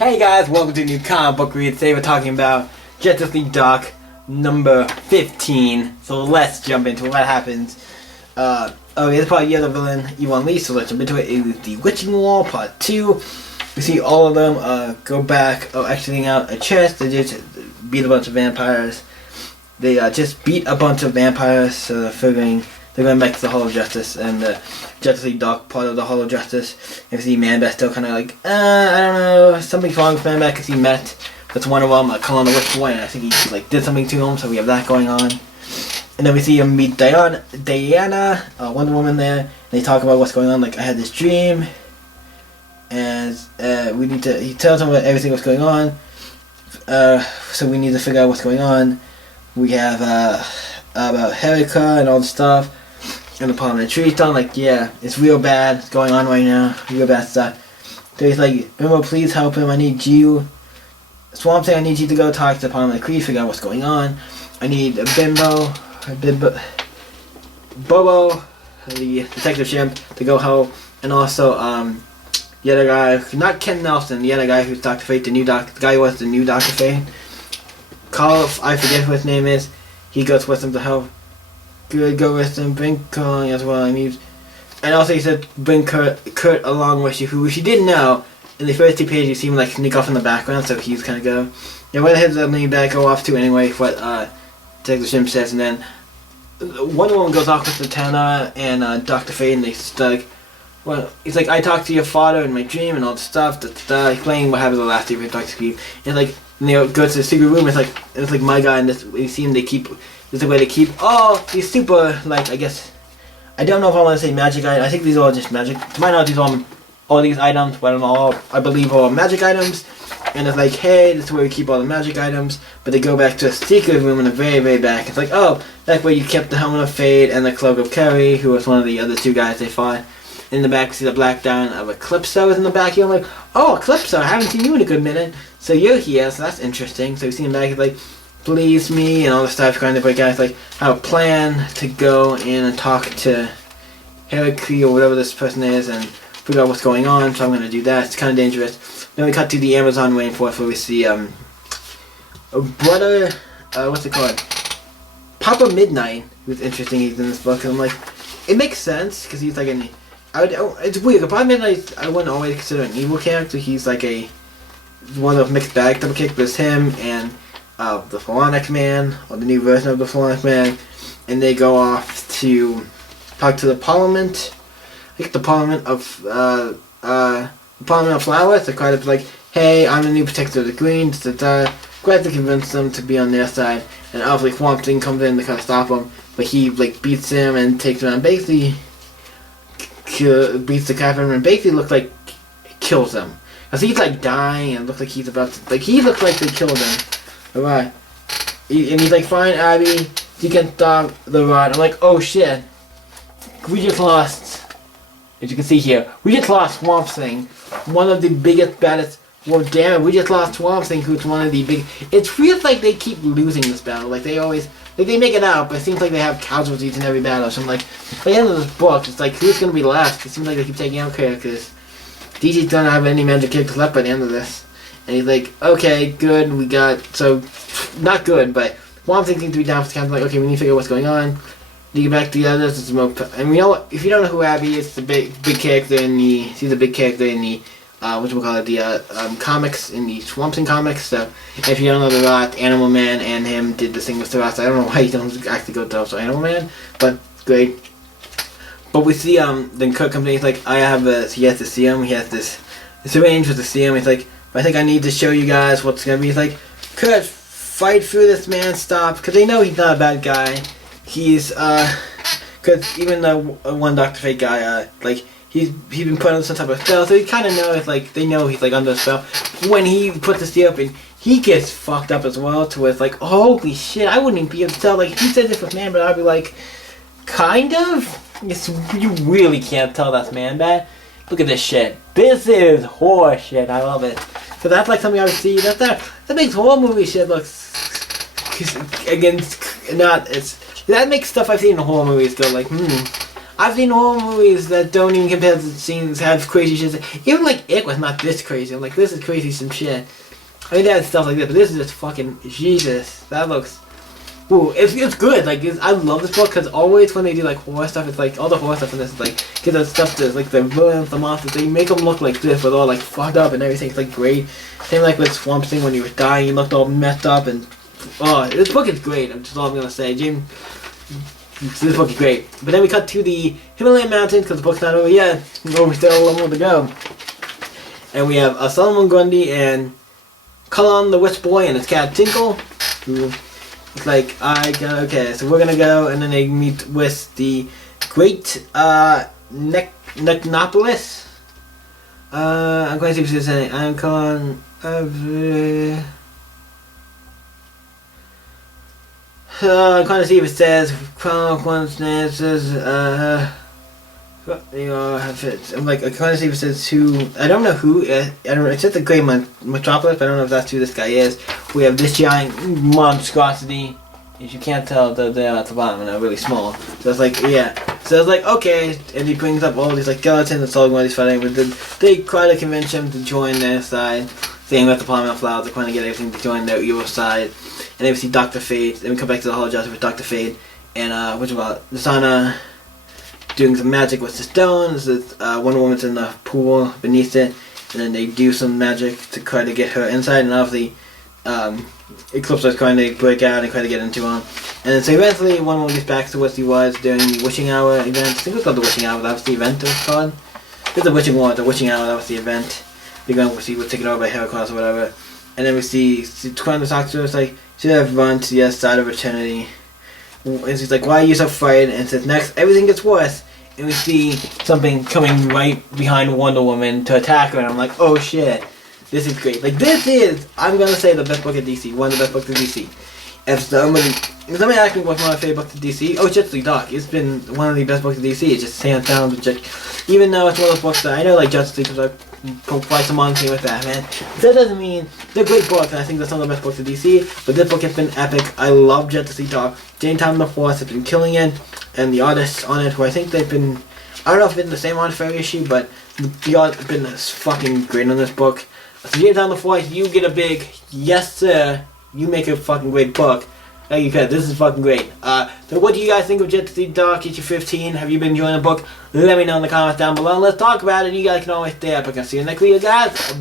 Hey guys, welcome to a new comic book read. Today we're talking about Justice League Dark number 15. So let's jump into what happens. It's part of the other villain, Iwan Lee, so let's jump into it. It is the Witching Wall, part 2. We see all of them go back, exiting out a chest. They just beat a bunch of vampires. They just beat a bunch of vampires, so they're figuring they're going back to the Hall of Justice and the Justice League Dark part of the Hall of Justice. And we see Man-Bat still kind of like, I don't know, something's wrong with Man-Bat because he met with one of them, calling the Witch Boy, and I think he did something to him, so we have that going on. And then we see him meet Diana, Wonder Woman there, and they talk about what's going on, like, I had this dream, and he tells them everything what's going on, so we need to figure out what's going on. We have, about Helica and all the stuff, and the Parliament Tree Stone, like, yeah, it's real bad, it's going on right now, real bad stuff. So he's like, Bimbo, please help him, I need you. Swamp Thing, I need you to go talk to the Parliament Tree, figure out what's going on. I need Bobo, the Detective Chimp, to go help, and also, the other guy, not Ken Nelson, the other guy who's Dr. Fate, the guy who was the new Dr. Fate. Carl, I forget who his name is, he goes with him to help. Good, go with him, bring Kong as well, and also he said bring Kurt along with you, who she didn't know. In the first 2 pages you see him like sneak off in the background, so he's kind of go. Yeah, where the heads of the back go off to anyway, what Detective Shimp says, and then Wonder Woman goes off with Zatanna and Dr. Fate, and they like, well, he's like, I talked to your father in my dream and all the stuff, explaining what happened the last day we talked to Steve. And like, goes to the secret room, it's like my guy, and this, we see him, there's a way to keep all these super, like, I guess, I don't know if I want to say magic items, I think these are all just magic, to my knowledge these are all these items, but I believe all magic items, and it's like, hey, this is where we keep all the magic items, but they go back to a secret room in the very, very back. It's like, oh, that's where you kept the Helmet of Fate and the Cloak of Kerry, who was one of the other 2 guys they fought. In the back, we see the black diamond of Eclipso is in the back here. I'm like, oh, Eclipso, I haven't seen you in a good minute. So you're here, so that's interesting. So we see him back, he's like, please me, and all the stuff trying to break out. It's like, I have a plan to go in and talk to Heracles or whatever this person is and figure out what's going on, so I'm going to do that. It's kind of dangerous. Then we cut to the Amazon rainforest where we see, brother, what's it called? Papa Midnight, who's interesting, he's in this book, and I'm like, it makes sense, because he's like it's weird, Papa Midnight, I wouldn't always consider an evil character. He's like one of mixed bag type of character, but it's him and the Philonic Man, or the new version of the Philonic Man, and they go off to talk to the Parliament. I think the Parliament of Flowers. They're kind of like, hey, I'm the new protector of the Greens. Glad to convince them to be on their side, and obviously Swamp Thing comes in to kind of stop him, but he like beats him and takes him out, and basically beats the crap out of him, and basically looks like kills him. Cause he's like dying and looks like he's about to, like, he looks like they killed him. Alright. And he's like, fine, Abby, you can stop the rod. I'm like, oh shit. We just lost, as you can see here, we just lost Swamp Thing. One of the biggest, baddest, well damn it, we just lost Swamp Thing, who's one of the big, it feels like they keep losing this battle. Like they always, like they make it out, but it seems like they have casualties in every battle. So I'm like, by the end of this book, it's like, who's gonna be left? It seems like they keep taking out characters. DC's don't have any magic characters left by the end of this. And he's like, okay, good, we got, so, not good, but Swamp Thing seems to be down for the count. Like, okay, we need to figure out what's going on. You get back to the others, it's more, and you know what, if you don't know who Abby is, the big character in the, she's a big character in the, the comics, in the Swamp Thing comics. So, if you don't know the Rot, Animal Man and him did this thing with the Rot. I don't know why you don't actually go to Animal Man, but great. But we see, then Kurt comes in, he's like, he has to see him, he has this arranged with to see him, he's like, I think I need to show you guys what's gonna be. He's like, Kurt, fight through this, man, stop, because they know he's not a bad guy. He's, because even the one Dr. Fate guy, like, he's been put on some type of spell, so he kind of knows, like, they know he's, like, under a spell. When he puts the steel up in, he gets fucked up as well, to where it's like, holy shit, I wouldn't even be able to tell, like, if he said this was Man-Bat, I'd be like, kind of? You really can't tell that's Man-Bat. Look at this shit. This is horror shit, I love it. So that's, like, something I would see, that makes horror movie shit look, against, not, it's, that makes stuff I've seen in horror movies go like, I've seen horror movies that don't even compare to the scenes have crazy shit. Even like It was not this crazy. I'm like, this is crazy some shit. I mean, they had stuff like this, but this is just fucking Jesus. That looks. Ooh, it's good. Like, I love this book because always when they do like horror stuff, it's like all the horror stuff in this is like get the stuff that's like the villains, the monsters. They make them look like this, but all like fucked up and everything. It's like great. Same like with Swamp Thing when he was dying, he looked all messed up and this book is great. I'm just all I'm gonna say, James. This book is great. But then we cut to the Himalayan mountains because the book's not over yet. We still have a little more to go. And we have Solomon Grundy and Cullen the Witch Boy and his cat Tinkle. Who it's like, okay, so we're gonna go, and then they meet with the great Necnopolis. I'm going to see if there's any. I'm calling. I'm trying to see if it says coincidences. I'm like, I'm trying to see if it says who. I don't know who. I don't know. It's just a great metropolis, but I don't know if that's who this guy is. We have this giant monstrosity. As you can't tell, they're at the bottom and they're really small. So it's like, yeah. So it's like, okay, and he brings up all these like skeletons and Solomon Grundy's fighting, but then they try to convince him to join their side. Same with the Parliament of Flowers, they're trying to get everything to join their evil side. And then we see Dr. Fate. Then we come back to the Hall of Justice with Dr. Fate and what's about Lisana doing some magic with the stones. One woman's in the pool beneath it, and then they do some magic to try to get her inside, and obviously Eclipse is trying to break out and try to get into him. And then so eventually one woman gets back to what he was during the Witching Hour event. I think it was called the Witching Hour, that was the event it was called. It's the Witching War, the Witching Hour, that was the event. They're going to see what's taken over by Heracross or whatever. And then we see trying to talk to her, it's like, should have run to the other side of eternity. And she's like, why are you so afraid? And says, next, everything gets worse. And we see something coming right behind Wonder Woman to attack her, and I'm like, oh shit, this is great. Like, this is, I'm gonna say, the best book of DC, one of the best books of DC. If somebody asks me what's my favorite book of DC, oh, Justice League Dark. It's been one of the best books of DC. It's just hands down, even though it's one of those books that I know, like Justice League, because I quite some on with Batman. That doesn't mean they're great books, and I think that's one of the best books of DC. But this book has been epic. I love Justice League Dark. Jane Thompson the Fourth has been killing it, and the artists on it, who I think they've been, I don't know if it's been the same art for every issue, but the art has been fucking great on this book. So Jane Thompson the Fourth, you get a big yes sir. You make a fucking great book. Like you said, this is fucking great. So what do you guys think of Justice League Dark issue 15? Have you been enjoying the book? Let me know in the comments down below. Let's talk about it. You guys can always stay up. I can see you next video, guys.